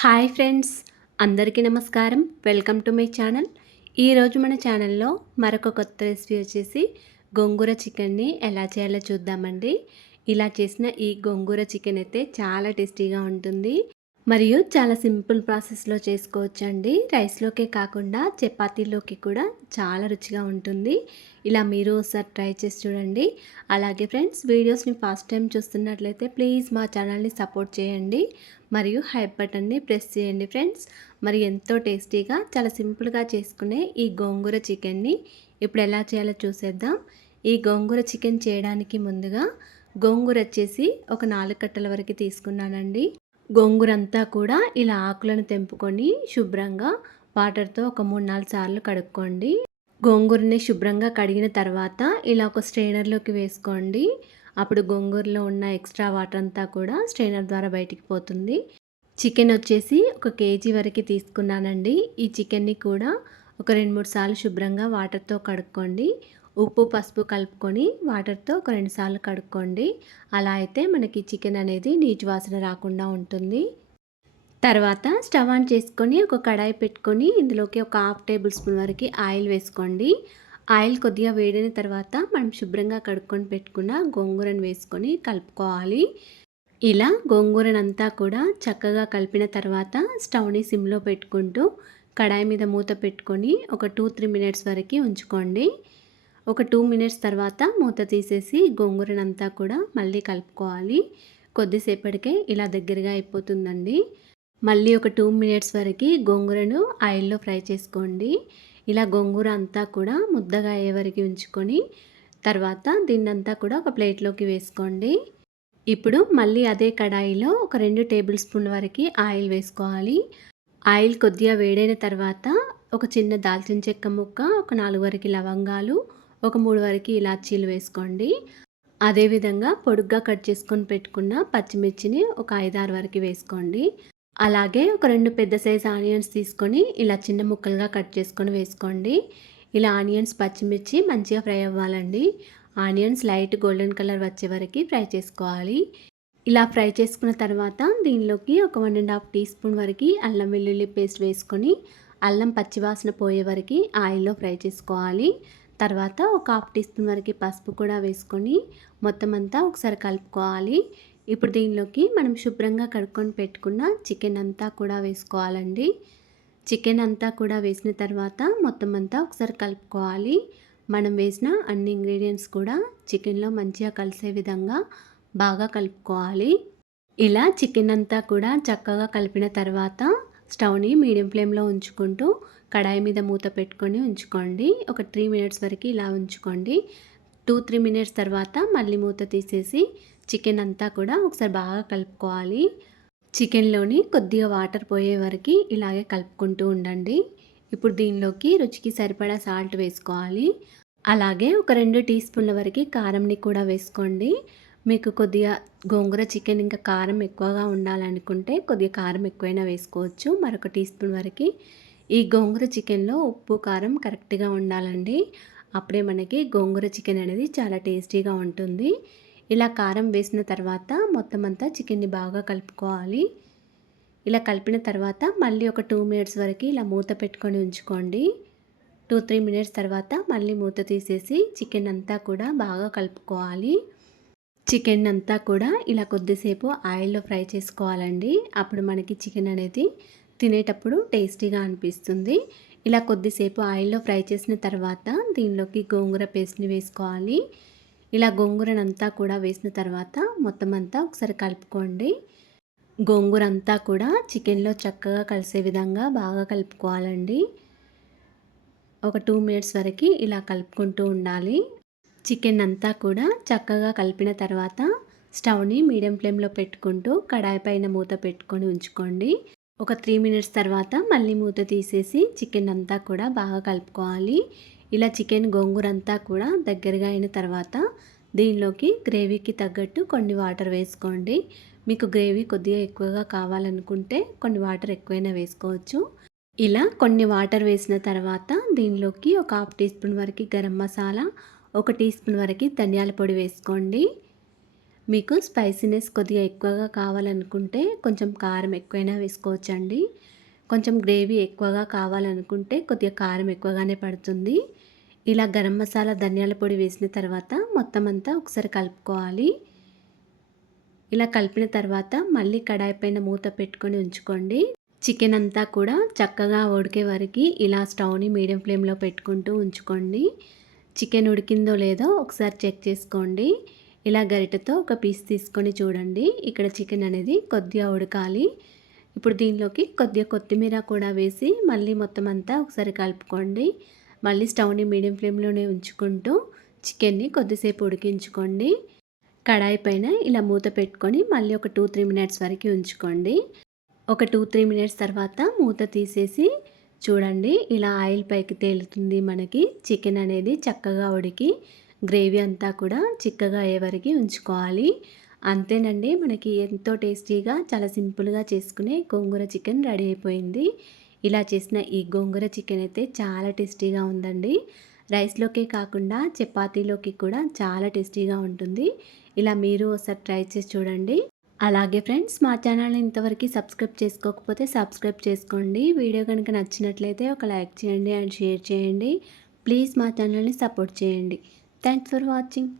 Hi friends, అందరికీ నమస్కారం. Welcome to my channel. ఈరోజు మన ఛానల్లో మరొక కొత్త రెసిపీ వచ్చేసి గోంగూర చికెన్ని ఎలా చేయాలో చూద్దామండి. ఇలా చేసిన ఈ గోంగూర చికెన్ అయితే చాలా టేస్టీగా ఉంటుంది మరియు చాలా సింపుల్ ప్రాసెస్లో చేసుకోవచ్చండి. రైస్లోకే కాకుండా చపాతీలోకి కూడా చాలా రుచిగా ఉంటుంది. ఇలా మీరు ఒకసారి ట్రై చేసి చూడండి. అలాగే ఫ్రెండ్స్, వీడియోస్ని ఫస్ట్ టైం చూస్తున్నట్లయితే ప్లీజ్ మా ఛానల్ని సపోర్ట్ చేయండి మరియు హైప్ బటన్ని ప్రెస్ చేయండి ఫ్రెండ్స్. మరి ఎంతో టేస్టీగా చాలా సింపుల్గా చేసుకునే ఈ గోంగూర చికెన్ని ఇప్పుడు ఎలా చేయాలో చూసేద్దాం. ఈ గోంగూర చికెన్ చేయడానికి ముందుగా గోంగూర వచ్చేసి ఒక 4 కట్టల వరకు తీసుకున్నానండి. గోంగూర అంతా కూడా ఇలా ఆకులను తెంపుకొని శుభ్రంగా వాటర్తో ఒక 3-4 సార్లు కడుక్కోండి. గోంగూరని శుభ్రంగా కడిగిన తర్వాత ఇలా ఒక స్ట్రైనర్లోకి వేసుకోండి. అప్పుడు గోంగూరలో ఉన్న ఎక్స్ట్రా వాటర్ అంతా కూడా స్ట్రైనర్ ద్వారా బయటికి పోతుంది. చికెన్ వచ్చేసి 1 కేజీ వరకు తీసుకున్నానండి. ఈ చికెన్ని కూడా ఒక 2-3 సార్లు శుభ్రంగా వాటర్తో కడుక్కోండి. ఉప్పు పసుపు కలుపుకొని వాటర్తో ఒక 2 సార్లు కడుక్కోండి. అలా అయితే మనకి చికెన్ అనేది నీచు వాసన రాకుండా ఉంటుంది. తర్వాత స్టవ్ ఆన్ చేసుకొని ఒక కడాయి పెట్టుకొని ఇందులోకి ఒక 1/2 టేబుల్ స్పూన్ వరకు ఆయిల్ వేసుకోండి. ఆయిల్ కొద్దిగా వేడిన తర్వాత మనం శుభ్రంగా కడుక్కొని పెట్టుకున్న గోంగూరను వేసుకొని కలుపుకోవాలి. ఇలా గోంగూరనంతా కూడా చక్కగా కలిపిన తర్వాత స్టవ్ని సిమ్లో పెట్టుకుంటూ కడాయి మీద మూత పెట్టుకొని ఒక 2-3 మినిట్స్ వరకు ఉంచుకోండి. ఒక 2 మినిట్స్ తర్వాత మూత తీసేసి గోంగూరనంతా కూడా మళ్ళీ కలుపుకోవాలి. కొద్దిసేపటికే ఇలా దగ్గరగా అయిపోతుందండి. మళ్ళీ ఒక 2 మినిట్స్ వరకు గోంగూరను ఆయిల్లో ఫ్రై చేసుకోండి. ఇలా గోంగూర అంతా కూడా ముద్దగా అయ్యే వరకు ఉంచుకొని తర్వాత దీన్నంతా కూడా ఒక ప్లేట్లోకి వేసుకోండి. ఇప్పుడు మళ్ళీ అదే కడాయిలో ఒక 2 టేబుల్ స్పూన్ల వరకు ఆయిల్ వేసుకోవాలి. ఆయిల్ కొద్దిగా వేడైన తర్వాత ఒక చిన్న దాల్చిన చెక్క ముక్క, ఒక 4 వరకు లవంగాలు, ఒక 3 వరకు ఇలాచీలు వేసుకోండి. అదేవిధంగా పొడుగ్గా కట్ చేసుకొని పెట్టుకున్న పచ్చిమిర్చిని ఒక 5-6 వరకు వేసుకోండి. అలాగే ఒక 2 పెద్ద సైజు ఆనియన్స్ తీసుకొని ఇలా చిన్న ముక్కలుగా కట్ చేసుకొని వేసుకోండి. ఇలా ఆనియన్స్ పచ్చిమిర్చి మంచిగా ఫ్రై అవ్వాలండి. ఆనియన్స్ లైట్ గోల్డెన్ కలర్ వచ్చే వరకు ఫ్రై చేసుకోవాలి. ఇలా ఫ్రై చేసుకున్న తర్వాత దీనిలోకి ఒక 1.5 టీ స్పూన్ వరకు అల్లం వెల్లుల్లి పేస్ట్ వేసుకొని అల్లం పచ్చివాసన పోయే వరకు ఆయిల్లో ఫ్రై చేసుకోవాలి. తర్వాత ఒక 1/2 టీ స్పూన్ వరకు పసుపు కూడా వేసుకొని మొత్తం అంతా ఒకసారి కలుపుకోవాలి. ఇప్పుడు దీనిలోకి మనం శుభ్రంగా కడుక్కొని పెట్టుకున్న చికెన్ అంతా కూడా వేసుకోవాలండి. చికెన్ అంతా కూడా వేసిన తర్వాత మొత్తం అంతా ఒకసారి కలుపుకోవాలి. మనం వేసిన అన్ని ఇంగ్రీడియంట్స్ కూడా చికెన్లో మంచిగా కలిసే విధంగా బాగా కలుపుకోవాలి. ఇలా చికెన్ అంతా కూడా చక్కగా కలిపిన తర్వాత స్టవ్ని మీడియం ఫ్లేమ్లో ఉంచుకుంటూ కడాయి మీద మూత పెట్టుకొని ఉంచుకోండి. ఒక 3 మినిట్స్ వరకు ఇలా ఉంచుకోండి. 2-3 మినిట్స్ తర్వాత మళ్ళీ మూత తీసేసి చికెన్ అంతా కూడా ఒకసారి బాగా కలుపుకోవాలి. చికెన్లోని కొద్దిగా వాటర్ పోయే వరకు ఇలాగే కలుపుకుంటూ ఉండండి. ఇప్పుడు దీనిలోకి రుచికి సరిపడా సాల్ట్ వేసుకోవాలి. అలాగే ఒక 2 టీ స్పూన్ల వరకు కారంని కూడా వేసుకోండి. మీకు కొద్దిగా గోంగూర చికెన్ ఇంకా కారం ఎక్కువగా ఉండాలనుకుంటే కొద్దిగా కారం ఎక్కువైనా వేసుకోవచ్చు. మరొక టీ స్పూన్ వరకు. ఈ గోంగూర చికెన్లో ఉప్పు కారం కరెక్ట్గా ఉండాలండి. అప్పుడే మనకి గోంగూర చికెన్ అనేది చాలా టేస్టీగా ఉంటుంది. ఇలా కారం వేసిన తర్వాత మొత్తం అంతా చికెన్ని బాగా కలుపుకోవాలి. ఇలా కలిపిన తర్వాత మళ్ళీ ఒక 2 మినిట్స్ వరకు ఇలా మూత పెట్టుకొని ఉంచుకోండి. 2-3 మినిట్స్ తర్వాత మళ్ళీ మూత తీసేసి చికెన్ అంతా కూడా బాగా కలుపుకోవాలి. చికెన్ అంతా కూడా ఇలా కొద్దిసేపు ఆయిల్లో ఫ్రై చేసుకోవాలండి. అప్పుడు మనకి చికెన్ అనేది తినేటప్పుడు టేస్టీగా అనిపిస్తుంది. ఇలా కొద్దిసేపు ఆయిల్లో ఫ్రై చేసిన తర్వాత దీనిలోకి గోంగూర పేస్ట్ని వేసుకోవాలి. ఇలా గోంగూరనంతా కూడా వేసిన తర్వాత మొత్తం అంతా ఒకసారి కలుపుకోండి. గోంగూర అంతా కూడా చికెన్లో చక్కగా కలిసే విధంగా బాగా కలుపుకోవాలండి. ఒక 2 మినిట్స్ వరకు ఇలా కలుపుకుంటూ ఉండాలి. చికెన్ అంతా కూడా చక్కగా కలిపిన తర్వాత స్టవ్ని మీడియం ఫ్లేమ్లో పెట్టుకుంటూ కడాయి పైన మూత పెట్టుకొని ఉంచుకోండి. ఒక 3 మినిట్స్ తర్వాత మళ్ళీ మూత తీసేసి చికెన్ అంతా కూడా బాగా కలుపుకోవాలి. ఇలా చికెన్ గోంగూర అంతా కూడా దగ్గరగా అయిన తర్వాత దీనిలోకి గ్రేవీకి తగ్గట్టు కొన్ని వాటర్ వేసుకోండి. మీకు గ్రేవీ కొద్దిగా ఎక్కువగా కావాలనుకుంటే కొన్ని వాటర్ ఎక్కువైనా వేసుకోవచ్చు. ఇలా కొన్ని వాటర్ వేసిన తర్వాత దీనిలోకి ఒక 1/2 టీ స్పూన్ వరకు గరం మసాలా, 1 టీ స్పూన్ వరకు ధనియాల పొడి వేసుకోండి. మీకు స్పైసీనెస్ కొద్దిగా ఎక్కువగా కావాలనుకుంటే కొంచెం కారం ఎక్కువైనా వేసుకోవచ్చండి. కొంచెం గ్రేవీ ఎక్కువగా కావాలనుకుంటే కొద్దిగా కారం ఎక్కువగానే పడుతుంది. ఇలా గరం మసాలా, ధనియాల పొడి వేసిన తర్వాత మొత్తం అంతా ఒకసారి కలుపుకోవాలి. ఇలా కలిపిన తర్వాత మళ్ళీ కడాయి పైన మూత పెట్టుకొని ఉంచుకోండి. చికెన్ అంతా కూడా చక్కగా ఉడికే వరకు ఇలా స్టవ్‌ని మీడియం ఫ్లేమ్‌లో పెట్టుకుంటూ ఉంచుకోండి. చికెన్ ఉడికిందో లేదో ఒకసారి చెక్ చేసుకోండి. ఇలా గరిటెతో ఒక పీస్ తీసుకొని చూడండి. ఇక్కడ చికెన్ అనేది కొద్దిగా ఉడకాలి. ఇప్పుడు దీనిలోకి కొద్దిగా కొత్తిమీర కూడా వేసి మళ్ళీ మొత్తం అంతా ఒకసారి కలుపుకోండి. మళ్ళీ స్టవ్‌ని మీడియం ఫ్లేమ్‌లోనే ఉంచుకుంటూ చికెన్‌ని కొద్దిసేపు ఉడికించుకోండి. కడాయి పైన ఇలా మూత పెట్టుకొని మళ్ళీ ఒక 2, 3 మినిట్స్ వరకు ఉంచుకోండి. ఒక 2, 3 మినిట్స్ తర్వాత మూత తీసేసి చూడండి. ఇలా ఆయిల్ పైకి తేలుతుంది మనకి. చికెన్ అనేది చక్కగా ఉడికి గ్రేవీ అంతా కూడా చిక్కగా అయ్యే వరకు ఉంచుకోవాలి. అంతేనండి, మనకి ఎంతో టేస్టీగా చాలా సింపుల్‌గా చేసుకునే గోంగూర చికెన్ రెడీ అయిపోయింది. ఇలా చేసిన ఈ గోంగూర చికెన్ అయితే చాలా టేస్టీగా ఉందండి. రైస్‌లోకే కాకుండా చపాతీలోకి కూడా చాలా టేస్టీగా ఉంటుంది. ఇలా మీరు ఒకసారి ట్రై చేసి చూడండి. అలాగే ఫ్రెండ్స్, మా ఛానల్‌ని ఇంతవరకు సబ్స్క్రైబ్ చేసుకోకపోతే సబ్స్క్రైబ్ చేసుకోండి. వీడియో కనుక నచ్చినట్లయితే ఒక లైక్ చేయండి అండ్ షేర్ చేయండి. ప్లీజ్ మా ఛానల్‌ని సపోర్ట్ చేయండి. Thanks for watching.